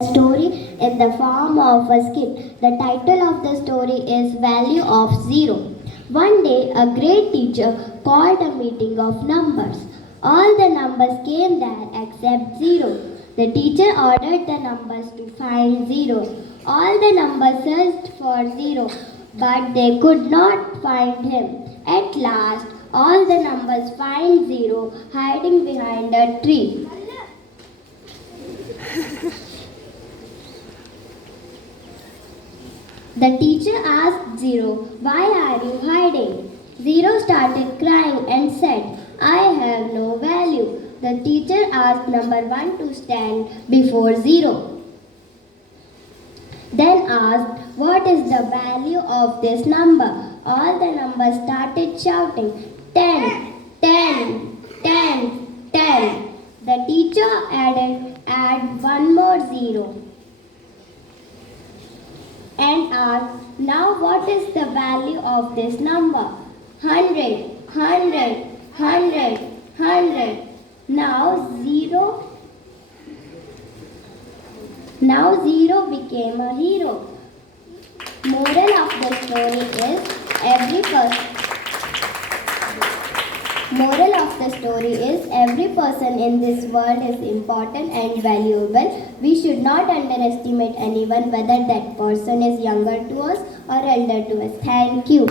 Story in the form of a skit. The title of the story is Value of Zero. One day, a great teacher called a meeting of numbers. All the numbers came there except zero. The teacher ordered the numbers to find zero. All the numbers searched for zero, but they could not find him. At last, all the numbers find zero hiding behind a tree. The teacher asked Zero, "Why are you hiding?" Zero started crying and said, "I have no value." The teacher asked number 1 to stand before Zero. Then asked, "What is the value of this number?" All the numbers started shouting, 10, 10, 10, 10. The teacher add one more zero and asked, "Now what is the value of this number?" 100, 100, 100, 100. Now zero became a hero. Moral of the story is every person in this world is important and valuable. We should not underestimate anyone, whether that person is younger to us or elder to us. Thank you.